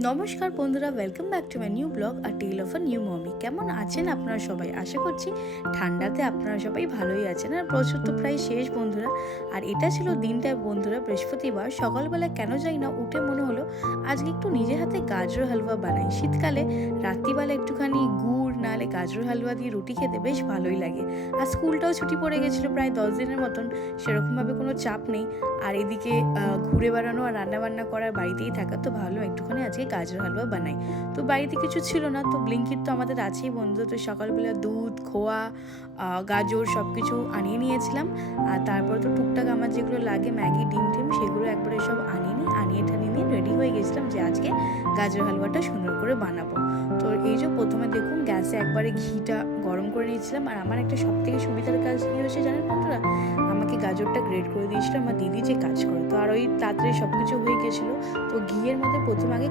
নমস্কার বন্ধুরা, welcome back to my new vlog আর tale of a new mommy. কেমন আছেন আপনারা সবাই? আশা করছি ঠান্ডাতে আপনারা সবাই ভালোই আছেন। আর বছর তো প্রায় শেষ বন্ধুরা। আর এটা ছিল দিনটা বন্ধুরা, বৃহস্পতিবার সকালবেলা কেন যাই না উঠে মনে হলো আজকে একটু নিজের হাতে গাজর হালুয়া বানাই। শীতকালে রাত্রিবেলা একটুখানি গুড় নাহলে গাজর হালুয়া দিয়ে রুটি খেতে বেশ ভালোই লাগে। আর স্কুলটাও ছুটি পড়ে গেছিলো প্রায় 10 দিনের মতন, সেরকমভাবে কোনো চাপ নেই। আর এদিকে ঘুরে বেড়ানো আর রান্নাবান্না করার বাড়িতেই থাকা, তো ভাবলাম একটুখানি আজকে গাজর হালুয়া বানাই। তো বাড়িতে কিছু ছিল না, তো ব্লিঙ্কিট তো আমাদের আছেই বন্ধু। তো সকালবেলা দুধ, খোয়া, গাজর সব কিছু আনিয়ে নিয়েছিলাম। আর তারপর তো টুকটাক আমার যেগুলো লাগে ম্যাগি, ডিম টিম, সেগুলো একবারে সব আনিয়ে ঠানিয়ে নিয়ে রেডি হয়ে গেছিলাম যে আজকে গাজর হালুয়াটা সুন্দর করে বানাবো। তো এই যে প্রথমে দেখুন গ্যাসে একবারে ঘিটা গরম করে নিয়েছিলাম। আর আমার একটা সব থেকে সুবিধার কাজ কী হয়েছে জানেন বন্ধুরা, আমাকে গাজরটা গ্রেট করে দিয়েছিল আমার দিদি যে কাজ করে। তো আর ওই তাড়াতাড়ি সব কিছু হয়ে গেছিলো। তো ঘিয়ের মধ্যে প্রথমে আগে